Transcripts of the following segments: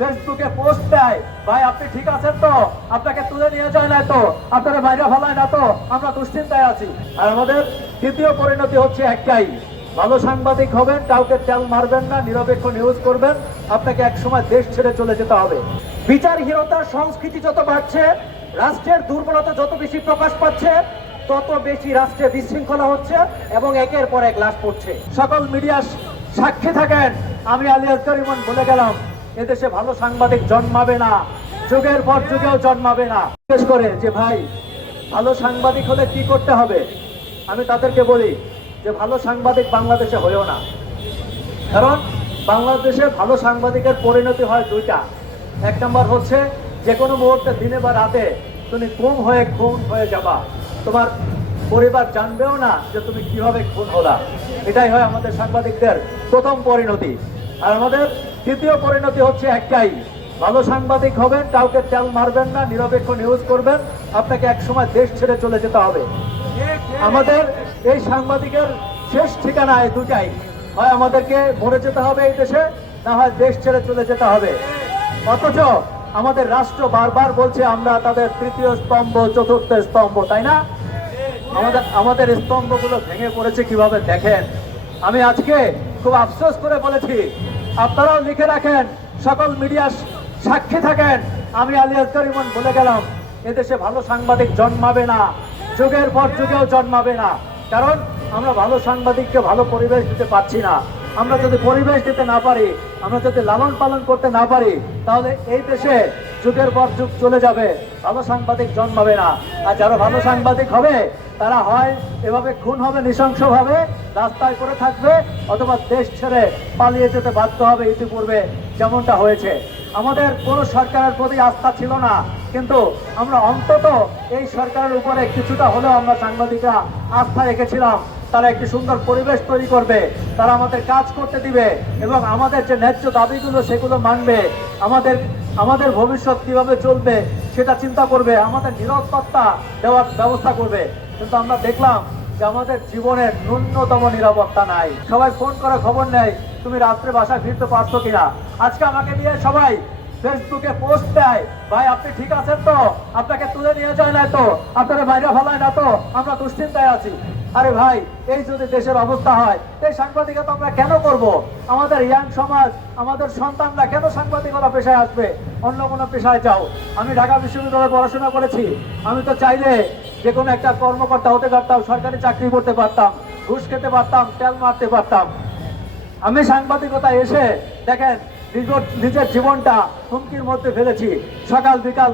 ফেসবুকে পোস্ট দেয়, ভাই আপনি ঠিক আছেন তো, আপনাকে তুলে নিয়ে যায় না তো, আপনারা বাইরে ফেলায় না তো, আমরা দুশ্চিন্তায় আছি। আর আমাদের তৃতীয় পরিণতি হচ্ছে একটাই, ভালো সাংবাদিক হবেন, কাউকে তেল মারবেন না, নিরপেক্ষ নিউজ করবেন, আপনাকে একসময় দেশ ছেড়ে চলে যেতে হবে। বিচারহীনতার সংস্কৃতি যত বাড়ছে, রাষ্ট্রের দুর্বলতা যত বেশি প্রকাশ পাচ্ছে, তত বেশি রাষ্ট্রে বিশৃঙ্খলা হচ্ছে এবং একের পর এক লাশ পড়ছে। সকল মিডিয়া সাক্ষী থাকেন, আমি আলী আসগর ইমন বলে গেলাম, এদেশে ভালো সাংবাদিক জন্মাবে না, যুগের পর যুগেও জন্মাবে না। বিশেষ করে যে ভাই ভালো সাংবাদিক হলে কি করতে হবে, আমি তাদেরকে বলি যে ভালো সাংবাদিক বাংলাদেশে হয়েও না। কারণ বাংলাদেশে ভালো সাংবাদিকের পরিণতি হয় দুইটা। এক নম্বর হচ্ছে যে কোনো মুহূর্তে, দিনে বা রাতে তুমি খুন হয়ে যাবা, তোমার পরিবার জানবেও না যে তুমি কিভাবে খুন হলা। এটাই হয় আমাদের সাংবাদিকদের প্রথম পরিণতি। আর আমাদের তৃতীয় পরিণতি হচ্ছে একটাই, ভালো সাংবাদিক হবেন, কাউকে তেল মারবেন না, নিরপেক্ষ নিউজ করবেন, আপনাকে একসময় দেশ ছেড়ে চলে যেতে হবে। আমাদের এই সাংবাদিকের শেষ ঠিকানা এই দুটাই, হয় আমাদেরকে মরে যেতে হবে এই দেশে, না হয় দেশ ছেড়ে চলে যেতে হবে। অথচ আমাদের রাষ্ট্র বারবার বলছে আমরা তাদের তৃতীয় স্তম্ভ, চতুর্থ স্তম্ভ, তাই না? আমাদের স্তম্ভগুলো ভেঙে পড়েছে কিভাবে দেখেন। আমি আজকে খুব আফসোস করে বলেছি, আপনারাও লিখে রাখেন, সকল মিডিয়া সাক্ষী থাকেন, আমি আলী আসগর ইমন বলে গেলাম, এদেশে ভালো সাংবাদিক জন্মাবে না, যুগের পর যুগেও জন্মাবে না। কারণ আমরা ভালো সাংবাদিককে ভালো পরিবেশ দিতে পারছি না। আমরা যদি পরিবেশ দিতে না পারি, আমরা যদি লালন পালন করতে না পারি, তাহলে এই দেশে যুগের পর যুগ চলে যাবে, ভালো সাংবাদিক জন্মাবে না। আর যারা ভালো সাংবাদিক হবে তারা হয় এভাবে খুন হবে নৃশংসভাবে, রাস্তায় পড়ে থাকবে, অথবা দেশ ছেড়ে পালিয়ে যেতে বাধ্য হবে, ইতিপূর্বে যেমনটা হয়েছে। আমাদের কোনো সরকারের প্রতি আস্থা ছিল না, কিন্তু আমরা অন্তত এই সরকারের উপরে কিছুটা হলেও আমরা সাংবাদিকরা আস্থা রেখেছিলাম। তারা একটি সুন্দর পরিবেশ তৈরি করবে, তারা আমাদের কাজ করতে দিবে এবং আমাদের যে ন্যায্য দাবিগুলো সেগুলো মানবে, আমাদের ভবিষ্যৎ কিভাবে চলবে সেটা চিন্তা করবে, আমাদের নিরাপত্তা দেওয়ার ব্যবস্থা করবে। কিন্তু আমরা দেখলাম যে আমাদের জীবনের ন্যূনতম নিরাপত্তা নাই। সবাই ফোন করে খবর নেয় তুমি রাত্রে বাসায় ফিরতে পারছো কিনা। আজকে আমাকে নিয়ে সবাই ফেসবুকে পোস্ট দেয়, ভাই আপনি ঠিক আছেন তো, আপনাকে তুলে নিয়ে যায় না তো, আপনারা বাইরে ফেলায় না তো, আমরা দুশ্চিন্তায় আছি। আরে ভাই, এই যদি দেশের অবস্থা হয়, এই সাংবাদিকতা আমরা কেন করব? আমাদের ইয়াং সমাজ, আমাদের সন্তানরা কেন সাংবাদিকতা পেশায় আসবে? অন্য কোনো পেশায় যাও। আমি ঢাকা বিশ্ববিদ্যালয়ে পড়াশোনা করেছি, আমি তো চাইলে যে কোনো একটা কর্মকর্তা হতে পারতাম, সরকারি চাকরি করতে পারতাম, ঘুষ খেতে পারতাম, তেল মারতে পারতাম। আমি সাংবাদিকতায় এসে দেখেন নিজের জীবনটা হুমকির মধ্যে ফেলেছি। সকাল বিকাল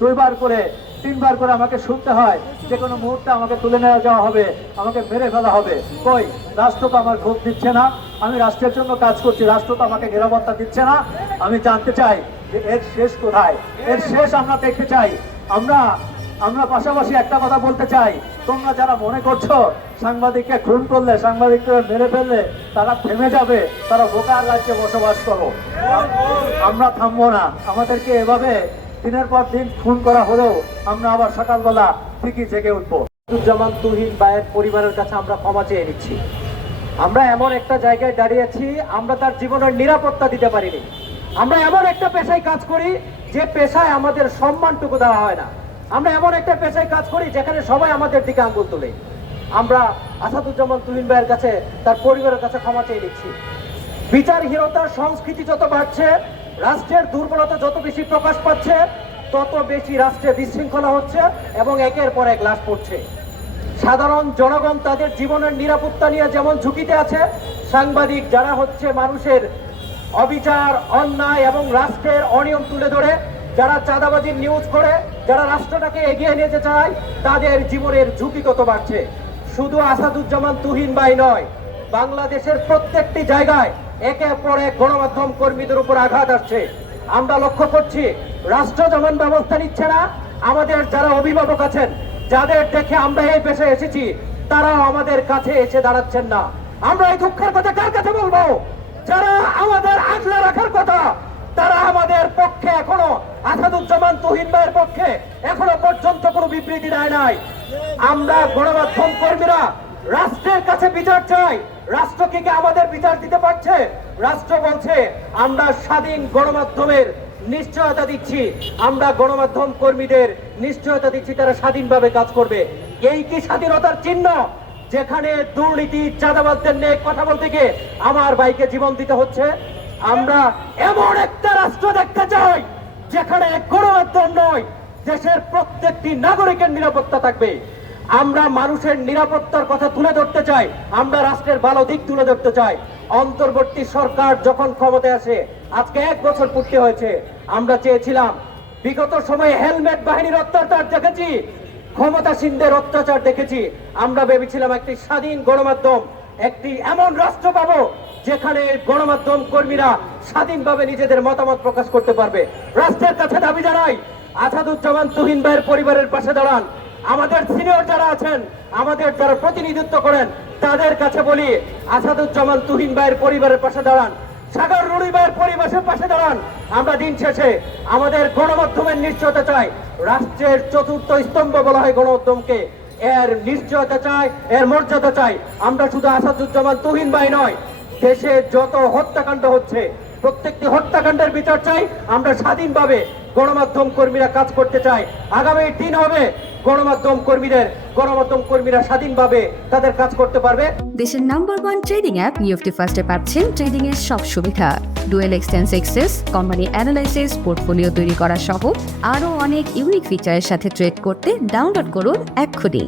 দুইবার করে, তিনবার করে আমাকে শুনতে হয় যে কোনো মুহূর্তে আমাকে তুলে নিয়ে যাওয়া হবে, আমাকে মেরে ফেলা হবে। কই, রাষ্ট্র তো আমার ভোট দিচ্ছে না, আমি রাষ্ট্রের জন্য কাজ করছি, রাষ্ট্র তো আমাকে নিরাপত্তা দিচ্ছে না। আমি জানতে চাই যে এর শেষ কোথায়, এর শেষ আমরা দেখতে চাই। আমরা পাশাপাশি একটা কথা বলতে চাই, তোমরা যারা মনে করছো সাংবাদিককে খুন করলে, সাংবাদিককে মেরে ফেললে তারা থেমে যাবে, তারা বোকার রাজ্যে বসবাস করো। আমরা থামবো না। আমাদেরকে এভাবে দিনের পর দিন খুন করা হলেও আমরা আবার সকালবেলা ঠিকই জেগে উঠবো। আসাদুজ্জামান তুহিন ভাইয়ের পরিবারের কাছে আমরা ক্ষমা চেয়ে নিচ্ছি। আমরা এমন একটা জায়গায় দাঁড়িয়েছি, আমরা তার জীবনের নিরাপত্তা দিতে পারিনি। আমরা এমন একটা পেশায় কাজ করি যে পেশায় আমাদের সম্মানটুকু দেওয়া হয় না। আমরা এমন একটা পেশায় কাজ করি যেখানে সবাই আমাদের দিকে আঙুল তোলে। আমরা আসাদুজ্জামান তুহিন ভাইয়ের কাছে, তার পরিবারের কাছে ক্ষমা চেয়ে নিচ্ছি। বিচারহীনতার সংস্কৃতি যত বাড়ছে, রাষ্ট্রের দুর্বলতা যত বেশি প্রকাশ পাচ্ছে, তত বেশি রাষ্ট্রে বিশৃঙ্খলা হচ্ছে এবং একের পর এক লাশ পড়ছে। সাধারণ জনগণ তাদের জীবনের নিরাপত্তা নিয়ে যেমন ঝুঁকিতে আছে, সাংবাদিক যারা হচ্ছে মানুষের অবিচার, অন্যায় এবং রাষ্ট্রের অনিয়ম তুলে ধরে, যারা চাঁদাবাজির নিউজ করে, যারা রাষ্ট্রটাকে এগিয়ে নিতে চায়, তাদের জীবনের ঝুঁকি তত বাড়ছে। শুধু আসাদুজ্জামান তুহিন ভাই নয়, বাংলাদেশের প্রত্যেকটি জায়গায় একের পর এক গণমাধ্যম কর্মীদের উপর আঘাত আসছে। আমরা লক্ষ্য করছি রাষ্ট্র যেমন ব্যবস্থা নিচ্ছে না, আমাদের যারা অভিভাবক আছেন, যাদের দেখে আমরা এই পেশায় এসেছি, তারাও আমাদের কাছে এসে দাঁড়াচ্ছেন না। আমরা এই দুঃখের কথা কার কাছে বলবো? যারা আমাদের আগলে রাখার কথা, তারা আমাদের পক্ষে এখনো, আসাদুজ্জামান তুহিন ভাইয়ের পক্ষে এখনো পর্যন্ত কোনো বিবৃতি দেয় নাই। আমরা গণমাধ্যম কর্মীরা রাষ্ট্রের কাছে বিচার চাই। রাষ্ট্র কি আমাদের বিচার দিতে পারছে? রাষ্ট্র বলছে আমরা স্বাধীন গণমাধ্যমের নিশ্চয়তা দিচ্ছি, আমরা গণমাধ্যম কর্মীদের নিশ্চয়তা দিচ্ছি তারা স্বাধীনভাবে কাজ করবে। এই কি স্বাধীনতার চিহ্ন, যেখানে দুর্নীতি চাঁদাবাজদের নিয়ে কথা বলতে গিয়ে আমার ভাইকে জীবন দিতে হচ্ছে? আমরা এমন একটা রাষ্ট্র দেখতে চাই যেখানে গণমাধ্যম নয়, দেশের প্রত্যেকটি নাগরিকের নিরাপত্তা থাকবে। আমরা মানুষের নিরাপত্তার কথা তুলে ধরতে চাই, আমরা রাষ্ট্রের ভালো দিক তুলে ধরতে চাই। অন্তর্বর্তী সরকার যখন ক্ষমতায় আসে, আজকে 1 বছর পূর্তি হয়েছে, আমরা চেয়েছিলাম, বিগত সময়ে হেলমেট বাহিনীর অত্যাচার দেখেছি, ক্ষমতাসীনদের অত্যাচার দেখেছি, আমরা ভেবেছিলাম একটি স্বাধীন গণমাধ্যম, একটি এমন রাষ্ট্র পাবো যেখানে গণমাধ্যম কর্মীরা স্বাধীনভাবে নিজেদের মতামত প্রকাশ করতে পারবে। রাষ্ট্রের কাছে দাবি জানাই, আসাদুজ্জামান তুহিন ভাইয়ের পরিবারের পাশে দাঁড়ান। আমাদের সিনিয়র যারা আছেন, আমাদের যারা প্রতিনিধিত্ব করেন, তাদের কাছে বলি আসাদুজ্জামান তুহিন ভাইয়ের পরিবারের পাশে দাঁড়ান, সাগর রুড়ি ভাইয়ের পরিবারের পাশে দাঁড়ান। আমরা দিন শেষে আমাদের গণমাধ্যমের নিশ্চয়তা চাই। রাষ্ট্রের চতুর্থ স্তম্ভ বলা হয় গণমাধ্যমকে, এর নিশ্চয়তা চাই, এর মর্যাদা চাই। আমরা শুধু আসাদুজ্জামান তুহিন ভাই নয়, দেশে যত হত্যাকাণ্ড হচ্ছে প্রত্যেকটি হত্যাকাণ্ডের বিচার চাই। আমরা স্বাধীনভাবে গণমাধ্যম কর্মীরা কাজ করতে চাই। আগামী দিন হবে গণমাধ্যম কর্মীরা স্বাধীনভাবে তাদের কাজ করতে পারবে। দেশের নাম্বার 1 ট্রেডিং অ্যাপ নিফটি ফার্স্টে পাচ্ছেন ট্রেডিং এর সব সুবিধা, dual এক্সটেন্স access, company analysis, portfolio তৈরি করা সহ আরও অনেক ইউনিক ফিচারের সাথে ট্রেড করতে ডাউনলোড করুন এক্ষুনি।